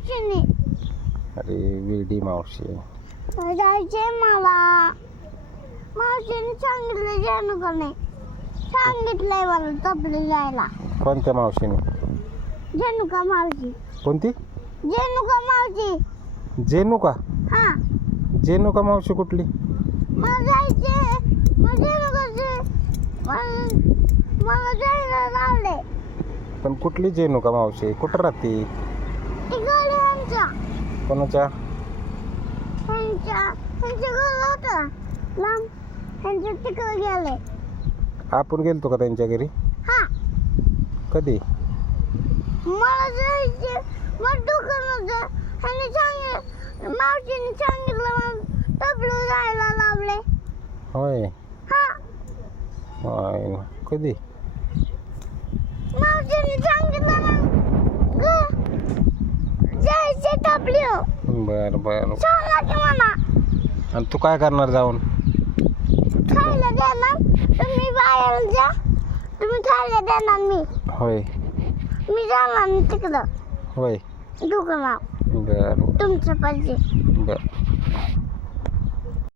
मावशीने. अरे वेडी मावशी. जायचे मला. मावशीने सांगितलं जेनुकाने. सांगितलंय मला तपली जायला. कोणत्या मावशीने? जेनुका मावशी. कोणती? जेनुका मावशी. जेनुका? हा. जेनुका मावशी कुठली? मला जायचे. मला जायला लावले. पण कुठली जेनुका मावशी? कुठं राहते? तिकडे आमच्या. कोणाच्या? त्यांच्या घर होतं लांब. त्यांच्या तिकडे गेले. आपण गेलतो का त्यांच्या घरी? हा. कधी? मला जायचे. मला दुकान होतं. मावशीने सांगितलं मला तबलू जायला लावले. होय. हा. होय. कधी? मावशीने सांगितलं ना जायचे तबलू. बर बर. सांगा की मला. आणि तू काय करणार जाऊन? खायला देणार तुम्ही. बाहेर जा. तुम्ही खायला देणार मी. होय. मी जाणार नाही तिकडं होय. दुकानात. बर तुमचं पाहिजे. बर.